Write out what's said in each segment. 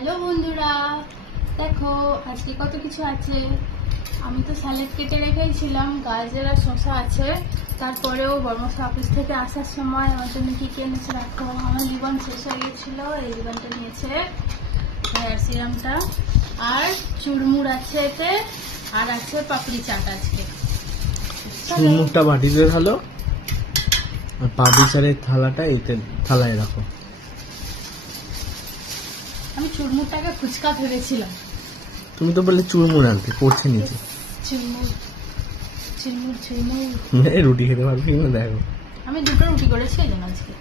Hello বন্ধুরা, দেখো আজকে কত কিছু আছে। আমি তো স্যালাড কেটে রেখেছিলাম, গাজর আর শসা আছে। তারপরেও বর্মশা অফিস থেকে আসার সময় আমার জন্য কি কি এনেছে দেখো। আমার লিবন শেষ হয়ে গেছিলো, এই লিবনটা নিয়েছে, হেয়ার সিরামটা, আর চুরমুর আছে এতে, আর আছে পাপড়ি চাট। আজকে চুরমুরটা বাটিতে ঢালো আর পাপড়ি চাটের থালাটা এইতে থালায় রাখো। আমি চুরমুরটাকে ফুচকা ভেবেছিলাম। তুমি তো বললে চুরমুর আনতে, পড়ছে নিচে। চুরমুর চুরমুর চুরমুর রুটি খেতে পারবে কিনা দেখো। আমি দুটো রুটি করেছি এই জন্য আজকে।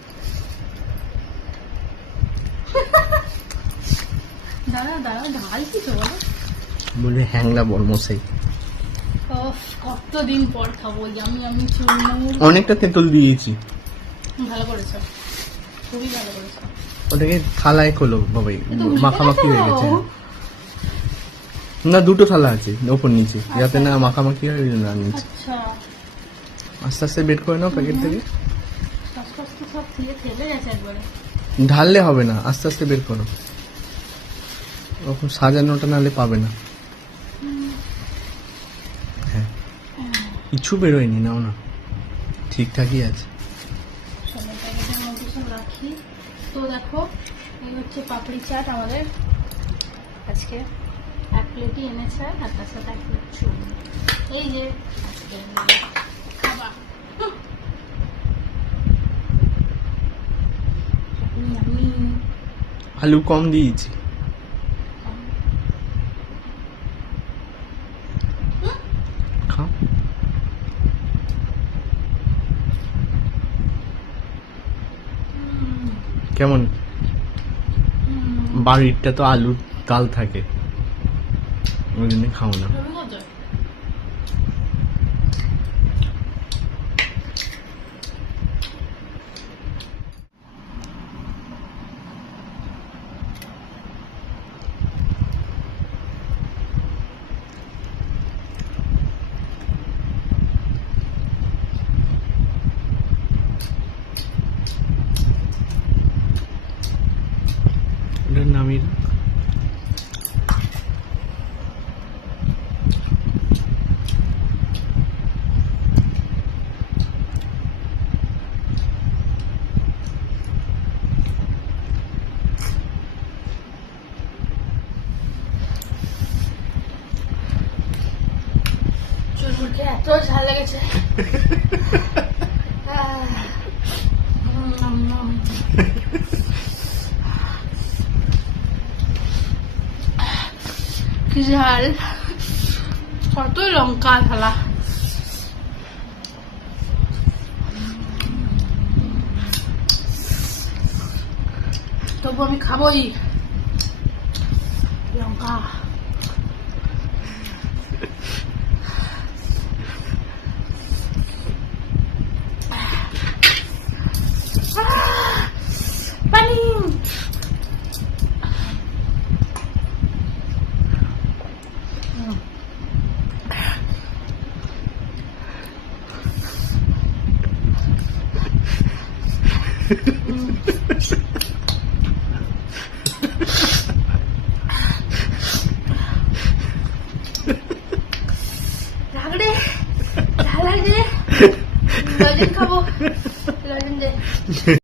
দাঁড়া দাঁড়া, ঢাল কি তো বলো। বলে হ্যাংলা বর্মশাই। কতদিন পর খাবো আমি আমি চুরমুর। অনেকটা তেঁতুল দিয়েছি। ভালো করেছো, খুবই ভালো করেছো। ওটাকে থালায় খোলো বাবাই, এটা উল্টে মাখামাখি হয়ে গেছে। না, দুটো থালা আছে ওপর নিচে, যাতে না মাখামাখি হয় ওই জন্য আর নিচে। আচ্ছা, আস্তে আস্তে বের করে নাও প্যাকেট থেকে। শ্বাসকষ্ট সব থেকে ফেলে গেছে একবারে। ঢাললে হবে না, আস্তে আস্তে বের করো, ওরকম সাজানোটা নাহলে পাবে না। হ্যাঁ, কিছু বেরোয়নি, নাও না, ঠিকঠাকই আছে। সবাই প্যাকেটের মধ্যে সব রাখি। তো দেখো, এই হচ্ছে পাপড়ি চাট আমাদের আজকে। এক প্লেটই এনেছে, আর তার সাথে এক প্লেট চুরমুর। এই যে আজকে খাবার। আলু কম দিয়েছি। খাও। কেমন? বাড়িরটা তো আলুর ডাল থাকে, ওই জন্য খাও না। এটার নামই চুরমুরকে এত ঝাল লেগেছে। কি ঝাল, কত লঙ্কা ঢালা। তবু আমি খাবোই লঙ্কা। পানি। রাগড়ে ঝাল লাগে, লজেন খাবো, লজেন দে।